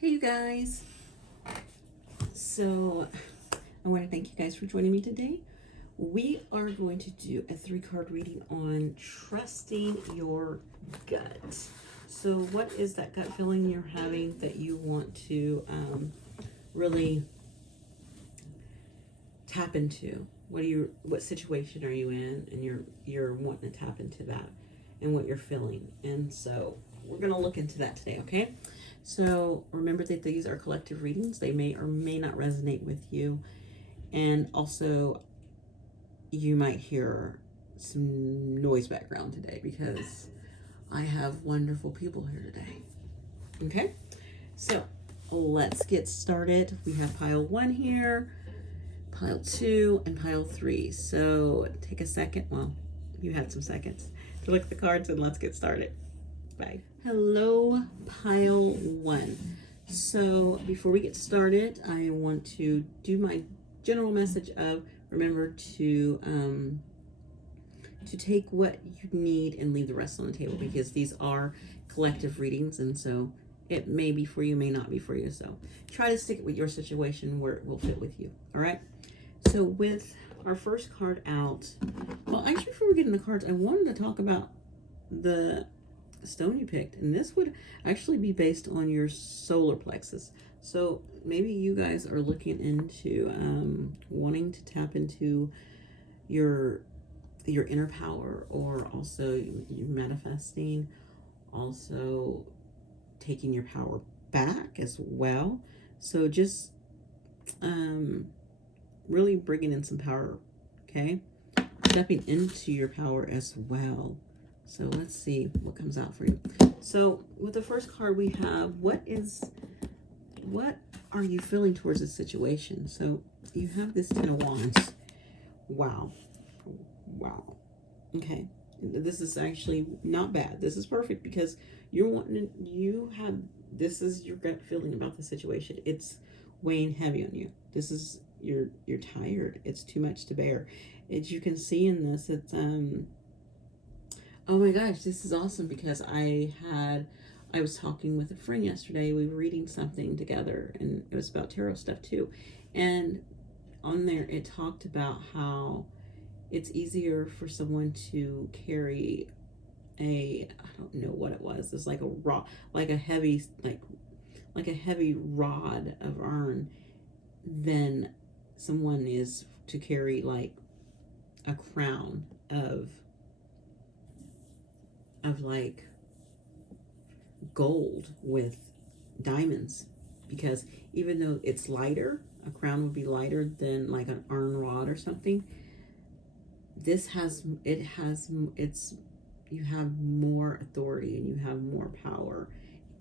Hey, you guys. So, I want to thank you guys for joining me today. We are going to do a 3 card reading on trusting your gut. So, what is that gut feeling you're having that you want to really tap into? What situation are you in, and you're wanting to tap into that, and what you're feeling? And so, we're gonna look into that today, okay? So remember that these are collective readings. They may or may not resonate with you. And also, you might hear some noise background today because I have wonderful people here today. Okay? So let's get started. We have pile 1 here, pile 2, and pile 3. So take a second. Well, you had some seconds to look at the cards, and let's get started. Bye. Hello, pile 1. So before we get started, I want to do my general message of remember to take what you need and leave the rest on the table, because these are collective readings, and so it may be for you, may not be for you. So try to stick it with your situation where it will fit with you. All right. So with our first card out, well, actually, before we get in the cards, I wanted to talk about the stone you picked, and this would actually be based on your solar plexus. So maybe you guys are looking into wanting to tap into your inner power, or also you manifesting, also taking your power back as well. So just really bringing in some power, okay? Stepping into your power as well. So let's see what comes out for you. So with the first card we have, what are you feeling towards this situation? So you have this 10 of Wands. Wow. Okay. This is actually not bad. This is perfect because this is your gut feeling about the situation. It's weighing heavy on you. This is, you're tired. It's too much to bear. As you can see in this, it's oh my gosh, this is awesome because I was talking with a friend yesterday. We were reading something together, and it was about tarot stuff too. And on there, it talked about how it's easier for someone to carry I don't know what it was. It's like a raw, like a heavy, like a heavy rod of iron than someone is to carry like a crown of like gold with diamonds, because even though it's lighter, a crown would be lighter than like an iron rod or something. This has it's you have more authority and you have more power.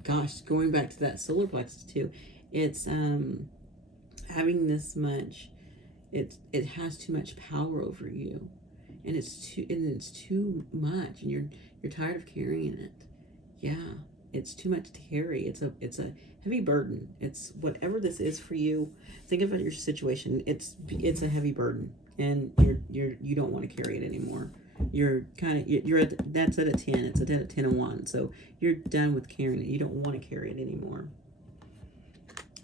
Gosh, going back to that solar plexus too, it's having this much, it has too much power over you, and it's too much, and you're tired of carrying it. Yeah, it's too much to carry. It's a heavy burden. It's whatever this is for you. Think about your situation. It's a heavy burden, and you don't want to carry it anymore. You're kind of that's at a 10. It's at a 10 of Wands. So you're done with carrying it. You don't want to carry it anymore.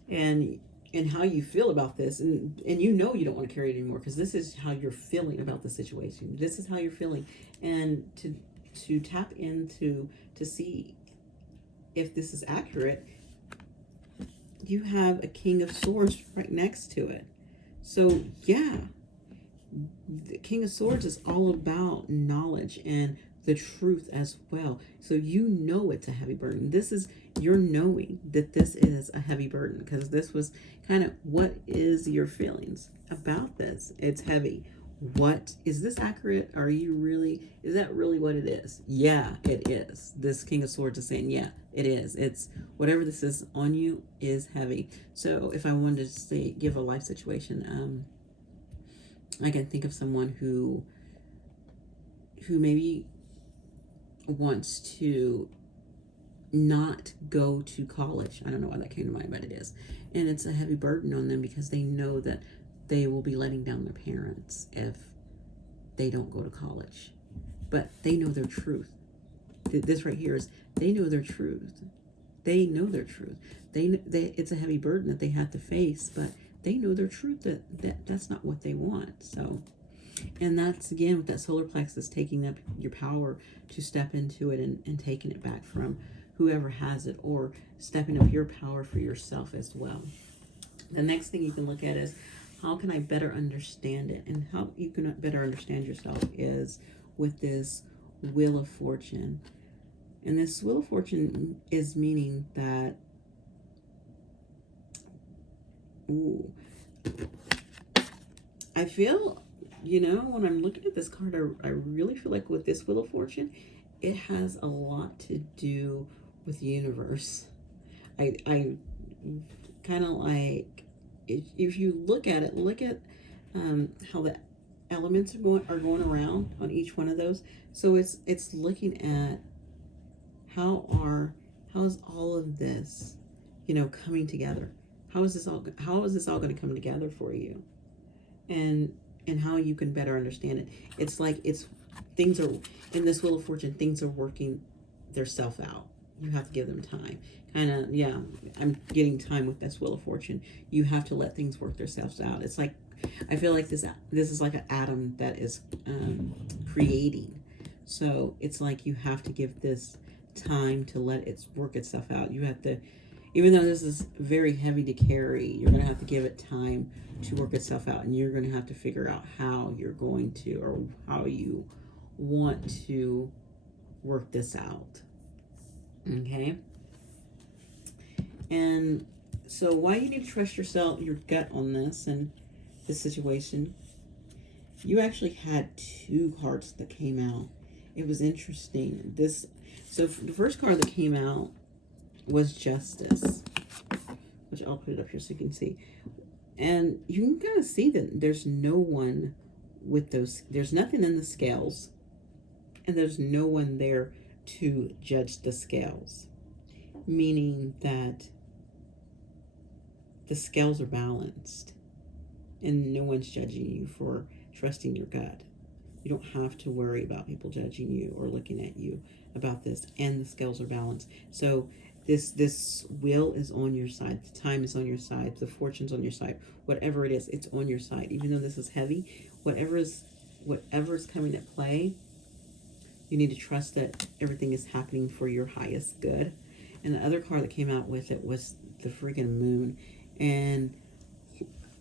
And how you feel about this, and you know you don't want to carry it anymore, because this is how you're feeling about the situation. This is how you're feeling, and to tap into to see if this is accurate, you have a King of Swords right next to it. So yeah, the King of Swords is all about knowledge and the truth as well. So you know it's a heavy burden. This is, you're knowing that this is a heavy burden, because this was kind of, what is your feelings about this? It's heavy. What is this accurate? Are you really, is that really what it is? Yeah, it is. This King of Swords is saying, yeah, it is. It's whatever this is on you is heavy. So if I wanted to say, give a life situation, I can think of someone who maybe wants to not go to college. I don't know why that came to mind, but it is. And it's a heavy burden on them because they know that they will be letting down their parents if they don't go to college. But they know their truth. This right here is, they know their truth. they know their truth. They it's a heavy burden that they have to face, but they know their truth that's not what they want. So, and that's again with that solar plexus taking up your power to step into it and taking it back from whoever has it, or stepping up your power for yourself as well. The next thing you can look at is how can I better understand it? And how you can better understand yourself is with this Wheel of Fortune. And this Wheel of Fortune is meaning that, ooh, I feel, when I'm looking at this card, I really feel like with this Wheel of Fortune, it has a lot to do with the universe. I kind of like, if you look at it, look at how the elements are going around on each one of those. So it's looking at how is all of this, coming together. How is this all going to come together for you, and how you can better understand it. It's like things are in this Wheel of Fortune. Things are working their self out. You have to give them time. Kind of, yeah. I'm getting time with this Wheel of Fortune. You have to let things work themselves out. It's like, I feel like this is like an atom that is creating. So it's like you have to give this time to let it work itself out. You have to, even though this is very heavy to carry, you're going to have to give it time to work itself out, and you're going to have to figure out how you're going to, or how you want to work this out. Okay? And so why you need to trust yourself, your gut on this and this situation. You actually had 2 cards that came out. It was interesting. So the first card that came out was Justice, which I'll put it up here so you can see. And you can kind of see that there's no one with those. There's nothing in the scales, and there's no one there to judge the scales, meaning that the scales are balanced and no one's judging you for trusting your gut. You don't have to worry about people judging you or looking at you about this, and the scales are balanced. So this wheel is on your side. The time is on your side. The fortune's on your side. Whatever it is, it's on your side. Even though this is heavy, whatever's coming at play, you need to trust that everything is happening for your highest good. And the other card that came out with it was the freaking Moon. And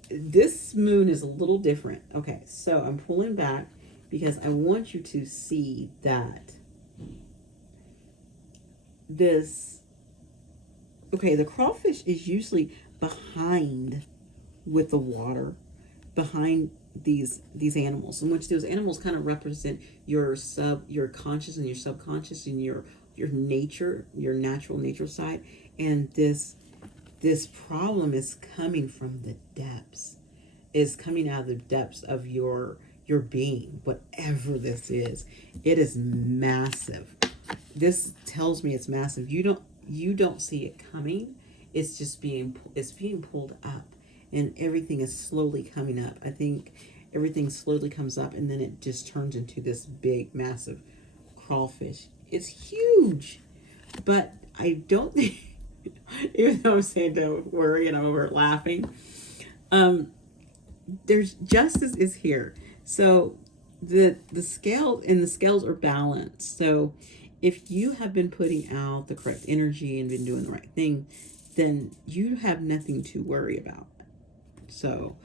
this Moon is a little different. Okay, so I'm pulling back because I want you to see that the crawfish is usually behind with the water, behind these animals, in which those animals kind of represent your conscious and your subconscious and your nature, your natural nature side. And this problem is coming from the depths, is coming out of the depths of your being. Whatever this is, it is massive. This tells me it's massive. You don't see it coming. It's just being pulled up, and everything is slowly coming up. I think everything slowly comes up, and then it just turns into this big, massive crawfish. It's huge, but I don't think, even though I'm saying don't worry and I'm over laughing, there's justice is here. So the scales are balanced. So if you have been putting out the correct energy and been doing the right thing, then you have nothing to worry about. So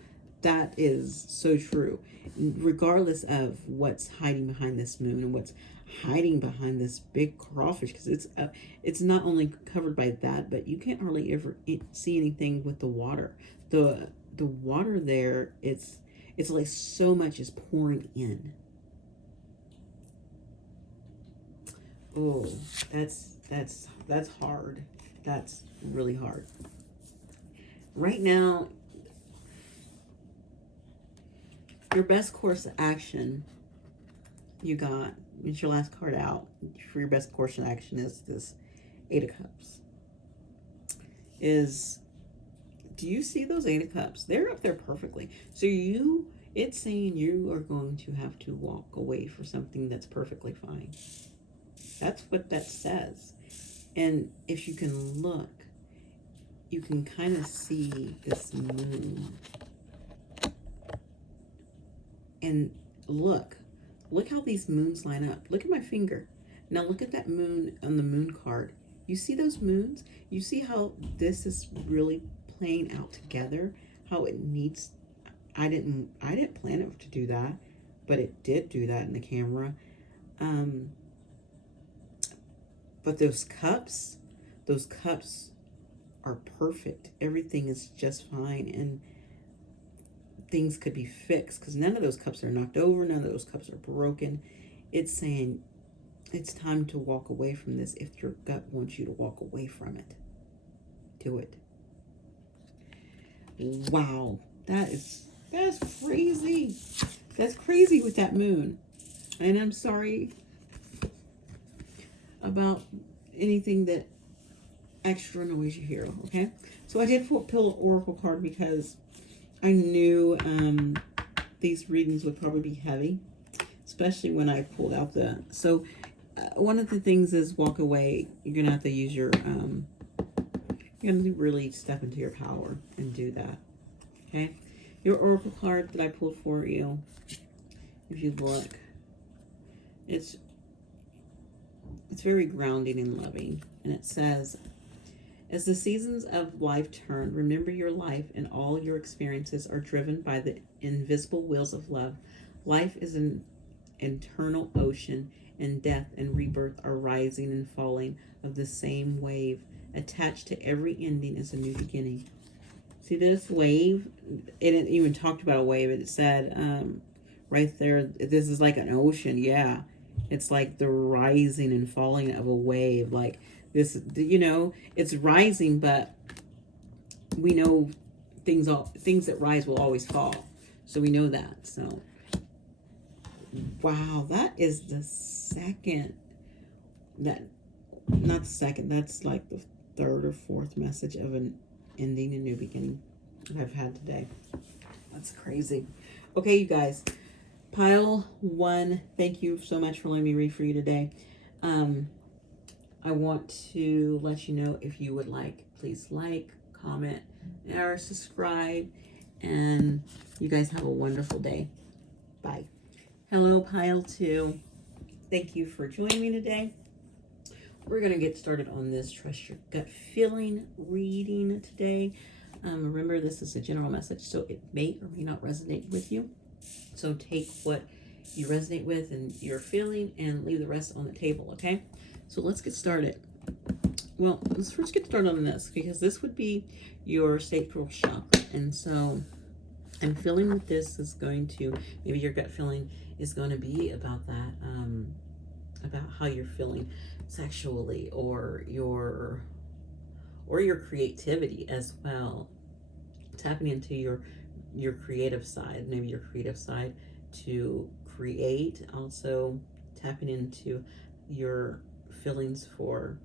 that is so true, regardless of what's hiding behind this Moon and what's hiding behind this big crawfish, because it's not only covered by that, but you can't hardly ever see anything with the water. The water there, it's like so much is pouring in. Oh, that's hard. That's really hard. Right now, your best course of action it's your last card out for your best course of action is this 8 of Cups. Do you see those 8 of Cups? They're up there perfectly. So it's saying you are going to have to walk away for something that's perfectly fine. That's what that says. And if you can look, you can kind of see this moon. And look how these moons line up. Look at my finger. Now look at that moon on the moon card. You see those moons? You see how this is really playing out together? How it needs, I didn't plan it to do that, but it did do that in the camera. But those cups are perfect. Everything is just fine, and things could be fixed because none of those cups are knocked over. None of those cups are broken. It's saying it's time to walk away from this. If your gut wants you to walk away from it, do it. Wow, that's crazy. That's crazy with that moon. And I'm sorry about anything that extra annoys you here, okay? So I did pull an oracle card because I knew these readings would probably be heavy, especially when I pulled out the... So one of the things is walk away. You're going to have to use your... you're going to really step into your power and do that, okay? Your oracle card that I pulled for you, if you look, it's very grounding and loving. And it says, as the seasons of life turn, remember your life and all your experiences are driven by the invisible wheels of love. Life is an eternal ocean, and death and rebirth are rising and falling of the same wave. Attached to every ending is a new beginning. See this wave? It didn't even talked about a wave. It said right there, this is like an ocean. Yeah. It's like the rising and falling of a wave. Like this, you know, it's rising, but we know things that rise will always fall. So we know that. So, wow, that is the second, not the second, that's like the third or fourth message of an ending and new beginning that I've had today. That's crazy. Okay, you guys. Pile 1, thank you so much for letting me read for you today. I want to let you know, if you would like, please like, comment, or subscribe. And you guys have a wonderful day. Bye. Hello, Pile 2. Thank you for joining me today. We're going to get started on this Trust Your Gut Feeling reading today. Remember, this is a general message, so it may or may not resonate with you. So take what you resonate with and you're feeling and leave the rest on the table, okay? So let's get started. Well, let's first get started on this, because this would be your sacral chakra. And so I'm feeling that this is going to, maybe your gut feeling is going to be about that, about how you're feeling sexually, or your creativity as well. Tapping into your creative side, maybe your creative side to create, also tapping into your feelings for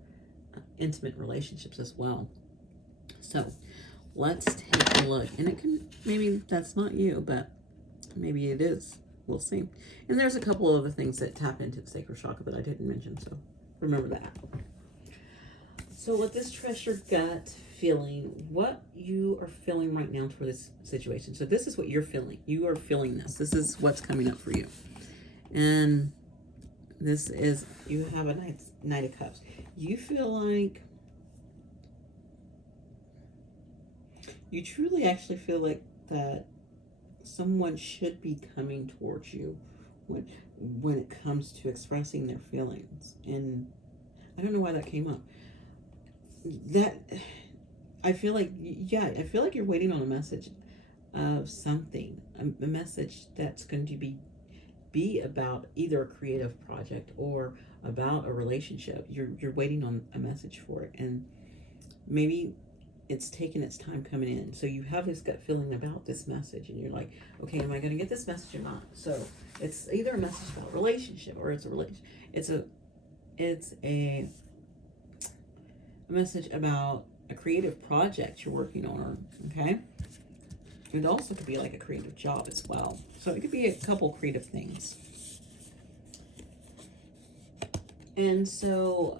intimate relationships as well. So let's take a look. And it can, maybe that's not you, but maybe it is. We'll see. And there's a couple other things that tap into the sacral chakra that I didn't mention, so remember that. So with this Trust Your Gut Feeling, what you are feeling right now for this situation. So this is what you're feeling. You are feeling this. This is what's coming up for you. And this is, you have a Knight of Cups. You feel like, you truly actually feel like that someone should be coming towards you when it comes to expressing their feelings. And I don't know why that came up. That, I feel like, yeah, I feel like you're waiting on a message of something, a message that's going to be about either a creative project or about a relationship. You're waiting on a message for it, and maybe it's taking its time coming in. So you have this gut feeling about this message, and you're like, okay, am I going to get this message or not? So it's either a message about relationship, or it's a message about a creative project you're working on, okay? It also could be like a creative job as well. So it could be a couple creative things. And so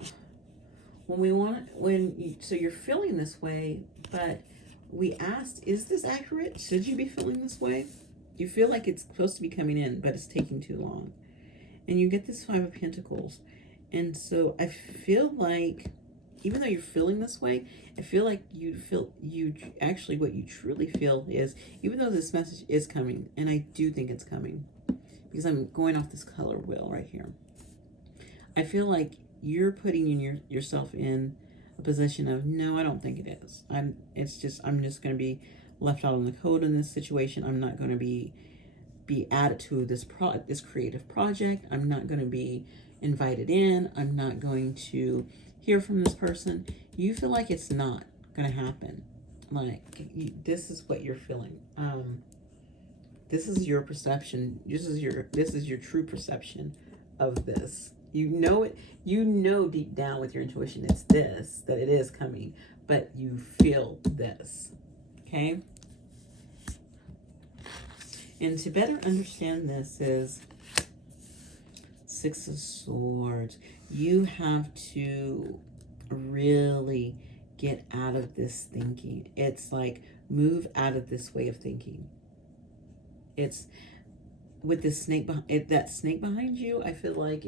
when we want to, so you're feeling this way, but we asked, is this accurate? Should you be feeling this way? You feel like it's supposed to be coming in, but it's taking too long. And you get this Five of Pentacles. And so I feel like, even though you're feeling this way, I feel like actually what you truly feel is, even though this message is coming, and I do think it's coming, because I'm going off this color wheel right here. I feel like you're putting yourself in a position of, no, I don't think it is. I'm just going to be left out on the code in this situation. I'm not going to be added to this creative project. I'm not going to be invited in. I'm not going to hear from this person. You feel like it's not going to happen. Like, this is what you're feeling. This is your perception. This is your true perception of this. You know it. You know deep down with your intuition it's this, that it is coming, but you feel this. Okay? And to better understand this is Six of Swords. You have to really get out of this thinking. It's like, move out of this way of thinking. It's with this snake that snake behind you. I feel like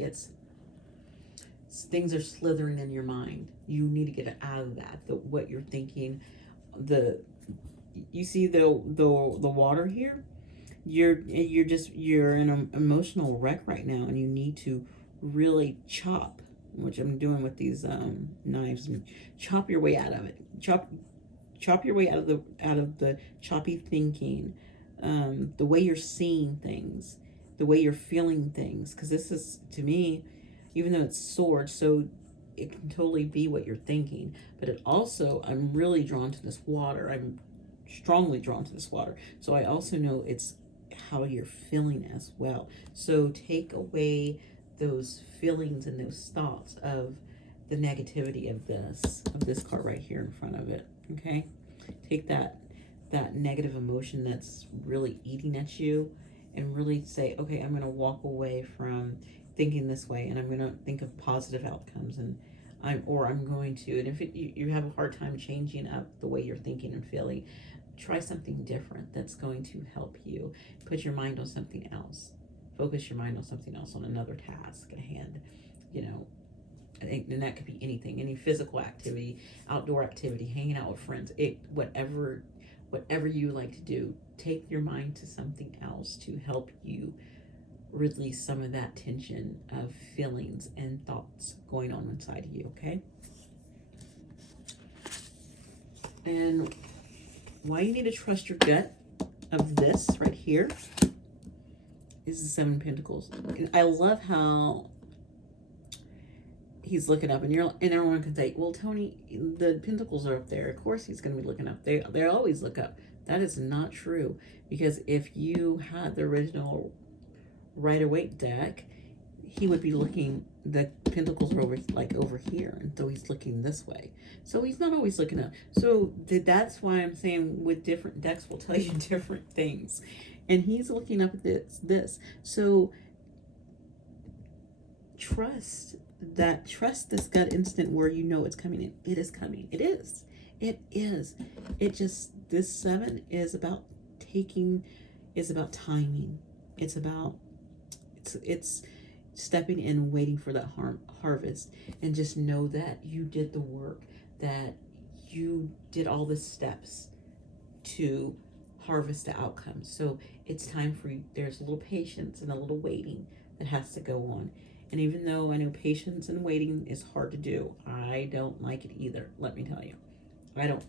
things are slithering in your mind. You need to get out of that. What you're thinking. You see the water here. You're in an emotional wreck right now, and you need to really chop, which I'm doing with these knives. Chop your way out of it. Chop your way out of the choppy thinking, the way you're seeing things, the way you're feeling things. Because this is, to me, even though it's swords, so it can totally be what you're thinking. But it also, I'm really drawn to this water. I'm strongly drawn to this water. So I also know it's how you're feeling as well. So take away those feelings and those thoughts of the negativity of this card right here in front of it. Okay, take that negative emotion that's really eating at you, and really say, okay, I'm going to walk away from thinking this way, and I'm going to think of positive outcomes, and I'm going to, and if you have a hard time changing up the way you're thinking and feeling, try something different that's going to help you. Put your mind on something else. Focus your mind on something else, on another task at hand. I think, and that could be anything, any physical activity, outdoor activity, hanging out with friends, whatever you like to do. Take your mind to something else to help you release some of that tension of feelings and thoughts going on inside of you, okay? And why you need to trust your gut of this right here is the Seven of Pentacles. I love how he's looking up, and everyone can say, well, Tony, the pentacles are up there. Of course he's going to be looking up. They always look up. That is not true, because if you had the original Rider-Waite deck, he would be looking, the pentacles are over here, and so he's looking this way. So he's not always looking up. So that's why I'm saying with different decks will tell you different things. And he's looking up at this. So trust this gut instinct where you know it's coming in. It is coming. It is. This seven is about timing. It's stepping in and waiting for that harvest, and just know that you did the work, that you did all the steps to harvest the outcome. So it's time for you. There's a little patience and a little waiting that has to go on. And even though I know patience and waiting is hard to do, I don't like it either. Let me tell you, I don't.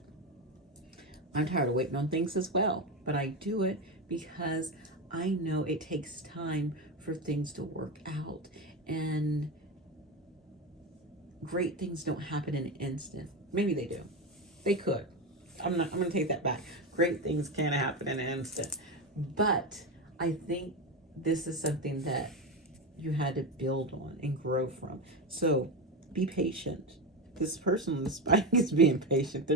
I'm tired of waiting on things as well, but I do it because I know it takes time for things to work out, and great things don't happen in an instant. Maybe they do. They could. I'm going to take that back. Great things can happen in an instant. But I think this is something that you had to build on and grow from. So be patient. This person on the spine is being patient.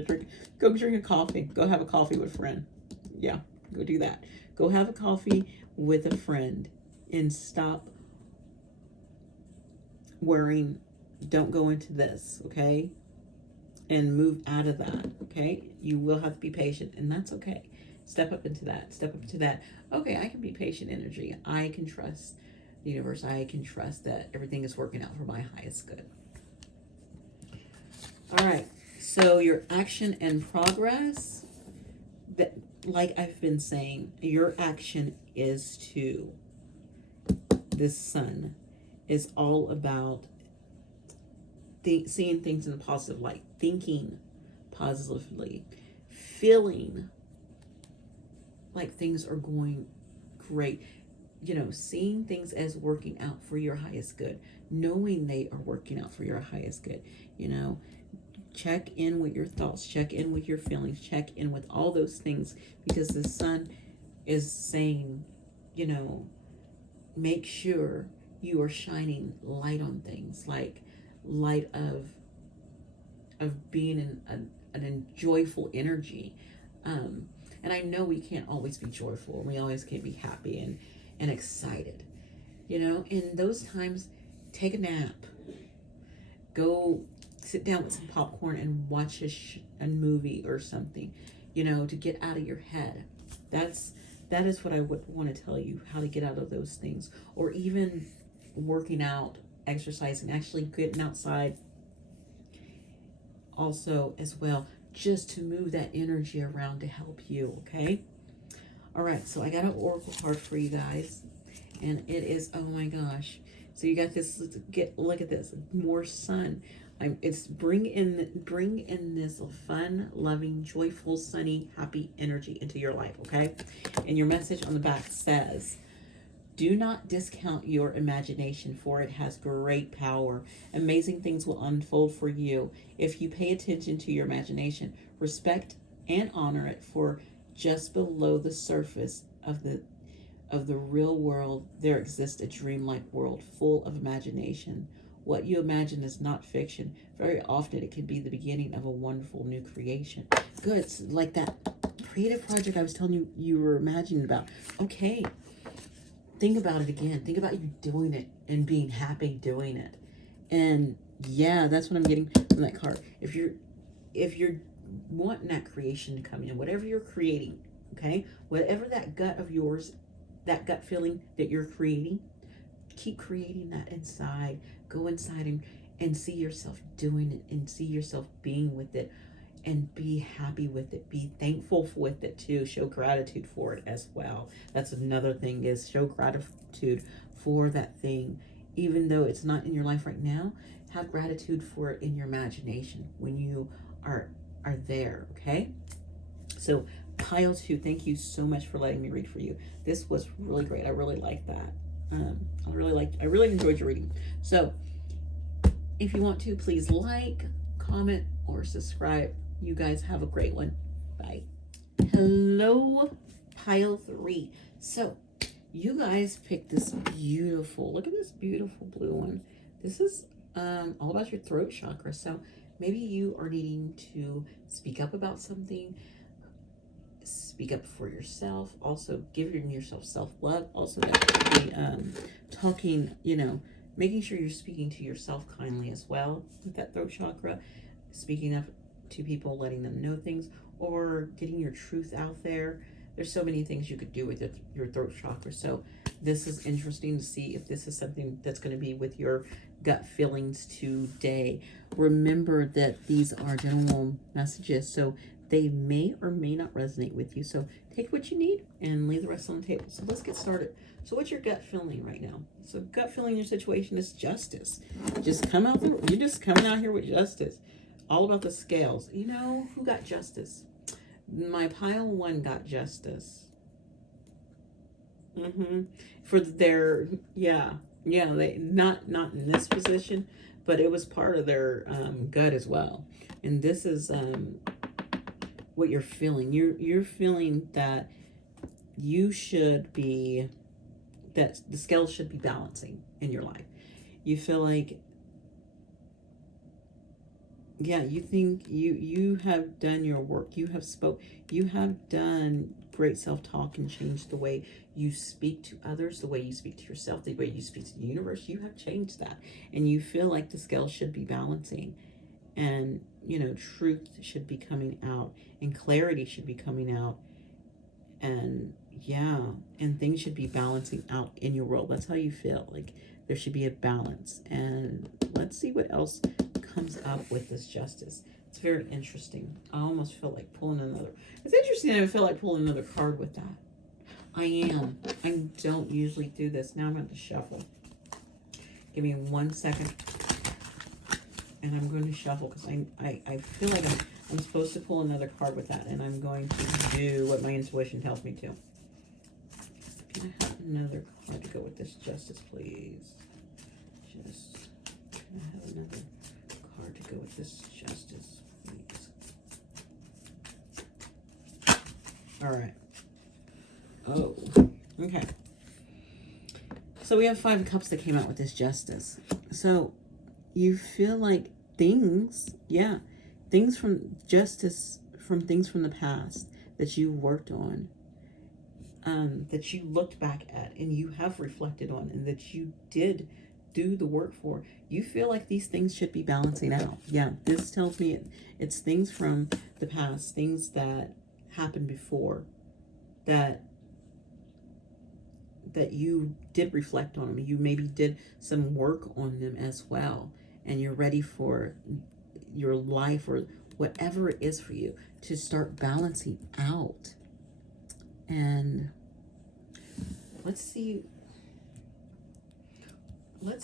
Go drink a coffee. Go have a coffee with a friend. Yeah, go do that. Go have a coffee with a friend and stop worrying. Don't go into this, okay? and move out of that. Okay, you will have to be patient, and that's okay. Step up into that. Step up to that. Okay, I can be patient energy. I can trust the universe. I can trust that everything is working out for my highest good. All right, so your action and progress, that, like I've been saying, your action is to, this sun is all about seeing things in a positive light, thinking positively, feeling like things are going great, seeing things as working out for your highest good, knowing they are working out for your highest good. Check in with your thoughts, check in with your feelings, check in with all those things, because the sun is saying, make sure you are shining light on things, like light of being in an joyful energy. And I know we can't always be joyful, and we always can't be happy and excited. In those times, take a nap, go sit down with some popcorn and watch a movie or something, to get out of your head. That is what I would want to tell you, how to get out of those things. Or even working out, exercising, actually getting outside also as well, just to move that energy around to help you. Okay. All right, so I got an oracle card for you guys, and it is, oh my gosh, so you got this. Look at this, more sun. It's bring in this fun, loving, joyful, sunny, happy energy into your life. Okay. And your message on the back says, do not discount your imagination, for it has great power. Amazing things will unfold for you if you pay attention to your imagination. Respect and honor it, for just below the surface of the real world there exists a dreamlike world full of imagination. What you imagine is not fiction. Very often it can be the beginning of a wonderful new creation. Good. It's like that creative project I was telling you you were imagining about. Okay. Think about it again. Think about you doing it and being happy doing it. And yeah, that's what I'm getting from that card. If you're wanting that creation to come in, whatever you're creating, okay? Whatever that gut of yours, that gut feeling that you're creating, keep creating that inside. Go inside and see yourself doing it, and see yourself being with it, and be happy with it. Be thankful with it too. Show gratitude for it as well. That's another thing, is show gratitude for that thing. Even though it's not in your life right now, have gratitude for it in your imagination when you are there, okay? So pile 2, thank you so much for letting me read for you. This was really great. I really like that. I really enjoyed your reading. So if you want to, please like, comment, or subscribe. You guys have a great one. Bye. Hello, pile 3. So you guys picked this beautiful, look at this beautiful blue one. This is all about your throat chakra. So maybe you are needing to speak up about something, speak up for yourself, also give yourself self-love. Also that could be talking, making sure you're speaking to yourself kindly as well with that throat chakra, speaking up to people, letting them know things, or getting your truth out there. There's so many things you could do with your throat chakra. So this is interesting to see if this is something that's going to be with your gut feelings today. Remember that these are general messages, so they may or may not resonate with you. So take what you need and leave the rest on the table. So let's get started. So what's your gut feeling right now? So gut feeling in your situation is justice. Just come out there. You're just coming out here with justice. All about the scales. You know who got justice? My pile 1 got justice. For their, they not in this position, but it was part of their gut as well. And this is what you're feeling. You're feeling that you should be, that the scales should be balancing in your life. You feel like, you think you have done your work. You have done great self-talk and changed the way you speak to others, the way you speak to yourself, the way you speak to the universe. You have changed that, and you feel like the scales should be balancing. And truth should be coming out, and clarity should be coming out, and yeah, and things should be balancing out in your world. That's how you feel. Like there should be a balance. And let's see what else comes up with this justice. It's very interesting. I almost feel like pulling another. It's interesting. I feel like pulling another card with that. I am. I don't usually do this. Now I'm going to shuffle. Give me 1 second. And I'm going to shuffle because I feel like I'm supposed to pull another card with that. And I'm going to do what my intuition tells me to. Can I have another card to go with this justice, please? Can I have another card to go with this justice, please? All right. Oh, okay. So we have 5 of Cups that came out with this justice. So you feel like things from justice, from things from the past that you worked on, that you looked back at and you have reflected on, and that you did do the work for. You feel like these things should be balancing out. Yeah, this tells me it's things from the past, things that happened before, that you did reflect on them. You maybe did some work on them as well, and you're ready for your life or whatever it is for you to start balancing out. And let's see what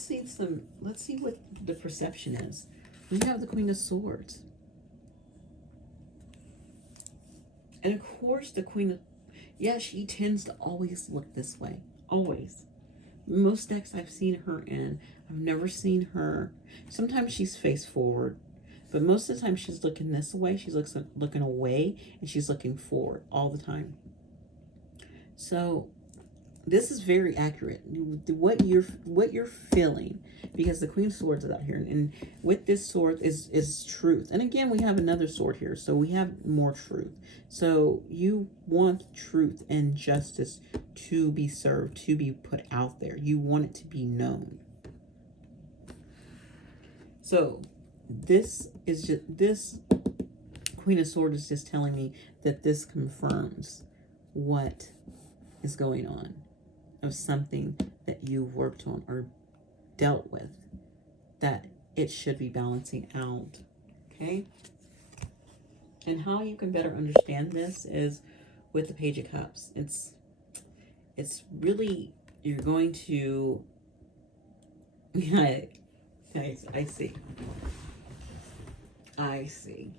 the perception is. We have the Queen of Swords, and of course the Queen of, she tends to always look this way. Always. Most decks I've seen her in, I've never seen her. Sometimes she's face forward, but most of the time she's looking this way. She's looking away, and she's looking forward all the time. So this is very accurate. What you're feeling, because the Queen of Swords is out here, and with this sword is truth. And again, we have another sword here, so we have more truth. So you want truth and justice to be served, to be put out there. You want it to be known. So this Queen of Swords is just telling me that this confirms what is going on, of something that you've worked on or dealt with, that it should be balancing out. Okay? And how you can better understand this is with the Page of Cups. It's really, you're going to, I see.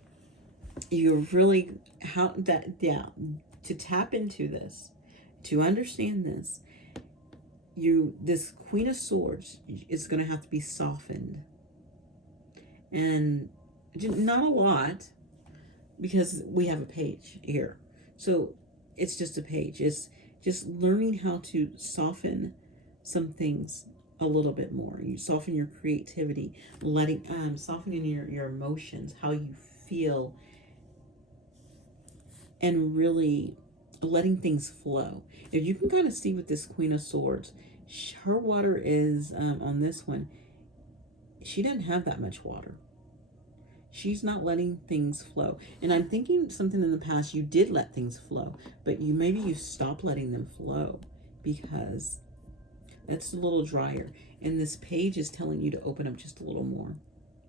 You're really, to tap into this, to understand this, this Queen of Swords is going to have to be softened. And not a lot, because we have a page here. So it's just a page. It's just learning how to soften some things a little bit more. You soften your creativity, softening your emotions, how you feel, and really letting things flow. If you can kind of see with this Queen of Swords, her water is, on this one, she doesn't have that much water. She's not letting things flow. And I'm thinking something in the past, you did let things flow, but maybe you stopped letting them flow because that's a little drier. And this page is telling you to open up just a little more.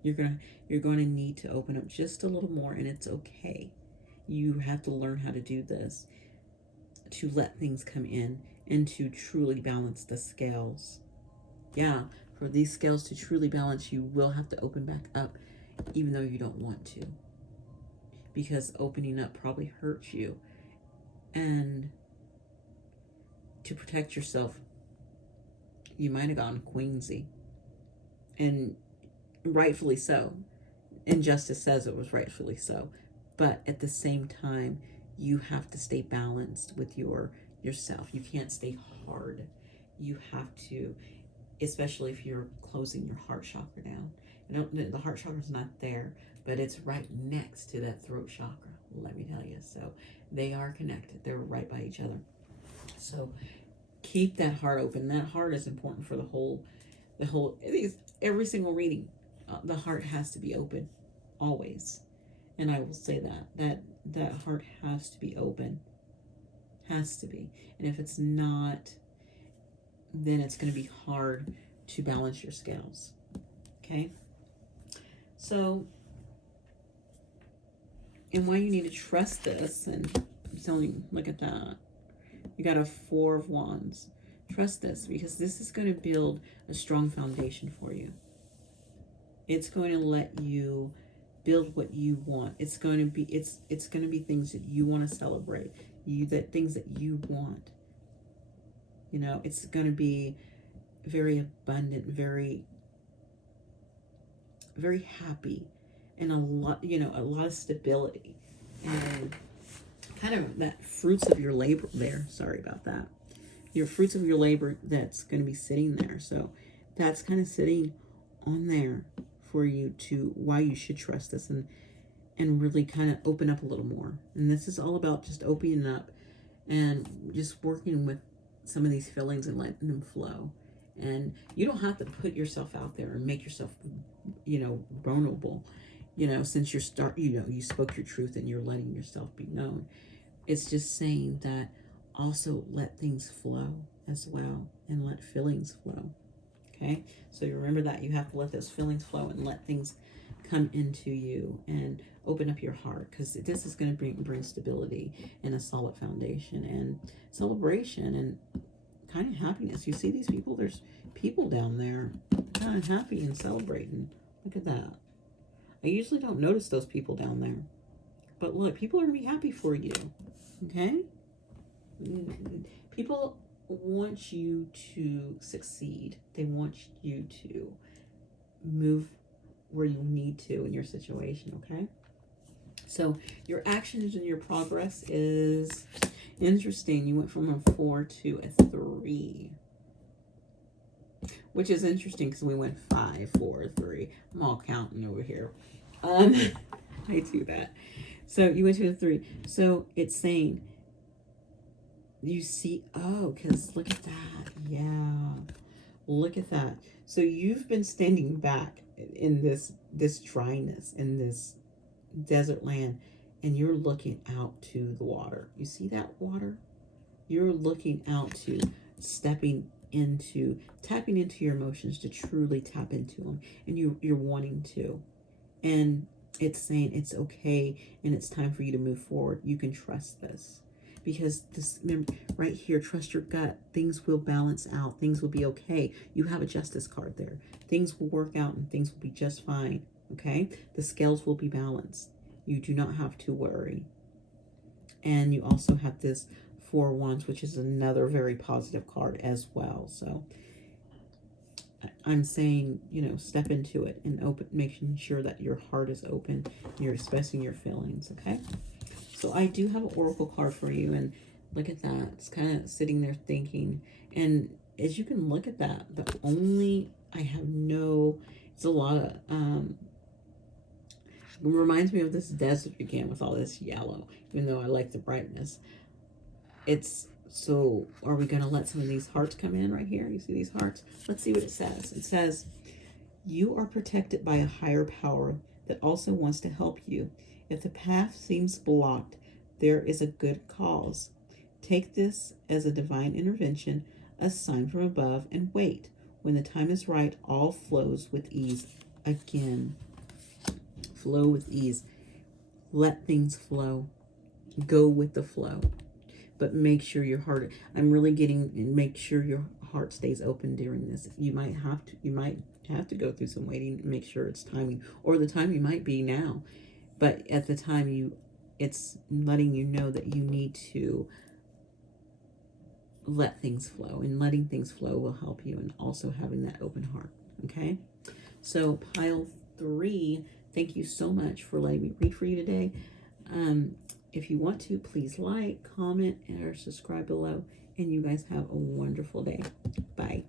You're going to need to open up just a little more, and it's okay. You have to learn how to do this, to let things come in and to truly balance the scales. Yeah, for these scales to truly balance, you will have to open back up, even though you don't want to, because opening up probably hurts you. And to protect yourself, you might have gone queensy, and rightfully so. Injustice says it was rightfully so, but at the same time, you have to stay balanced with yourself. You can't stay hard. You have to, especially if you're closing your heart chakra down. The heart chakra is not there, but it's right next to that throat chakra, let me tell you. So they are connected. They're right by each other. So keep that heart open. That heart is important for every single reading. The heart has to be open. always. And I will say that heart has to be open. Has to be. And if it's not, then it's going to be hard to balance your scales. Okay? So, and why you need to trust this, and I'm telling you, look at that. You got a 4 of Wands. Trust this, because this is going to build a strong foundation for you. It's going to let you build what you want. It's going to be things that you want to celebrate. Things that you want. You know, it's going to be very abundant, very, very happy, and a lot of stability, and kind of that fruits of your labor there. Sorry about that. Your fruits of your labor that's going to be sitting there. So that's kind of sitting on there for you to why you should trust this and really kind of open up a little more. And this is all about just opening up and just working with some of these feelings and letting them flow. And you don't have to put yourself out there and make yourself, vulnerable, since you spoke your truth and you're letting yourself be known. It's just saying that also let things flow as well, and let feelings flow. Okay, so you remember that you have to let those feelings flow and let things come into you and open up your heart, because this is going to bring stability and a solid foundation and celebration and kind of happiness. You see these people? There's people down there kind of happy and celebrating. Look at that. I usually don't notice those people down there, but look, people are going to be happy for you. Okay? People want you to succeed. They want you to move where you need to in your situation, okay? So your actions and your progress is interesting. You went from a 4 to a 3, which is interesting because we went 5, 4, 3. I'm all counting over here. I do that. So you went to a 3. So it's saying, you see, because look at that. Yeah. Look at that. So you've been standing back in this dryness, in this desert land, and you're looking out to the water. You see that water? You're looking out to tapping into your emotions, to truly tap into them, and you're wanting to. And it's saying it's okay, and it's time for you to move forward. You can trust this. Because this, remember, right here, trust your gut. Things will balance out. Things will be okay. You have a justice card there. Things will work out and things will be just fine. Okay? The scales will be balanced. You do not have to worry. And you also have this 4 of Wands, which is another very positive card as well. So I'm saying, step into it and making sure that your heart is open. You're expressing your feelings. Okay? So I do have an oracle card for you, and look at that. It's kind of sitting there thinking. And as you can look at that, it's a lot of, it reminds me of this desert again with all this yellow, even though I like the brightness. So are we going to let some of these hearts come in right here? You see these hearts? Let's see what it says. It says, you are protected by a higher power that also wants to help you. If the path seems blocked, there is a good cause. Take this as a divine intervention, a sign from above, and wait. When the time is right, all flows with ease again. Flow with ease. Let things flow. Go with the flow. But make sure your heart, make sure your heart stays open during this. You might have to go through some waiting and make sure it's timing, or the timing might be now. But at the time, it's letting you know that you need to let things flow. And letting things flow will help you, and also having that open heart. Okay? So pile 3, thank you so much for letting me read for you today. If you want to, please like, comment, or subscribe below. And you guys have a wonderful day. Bye.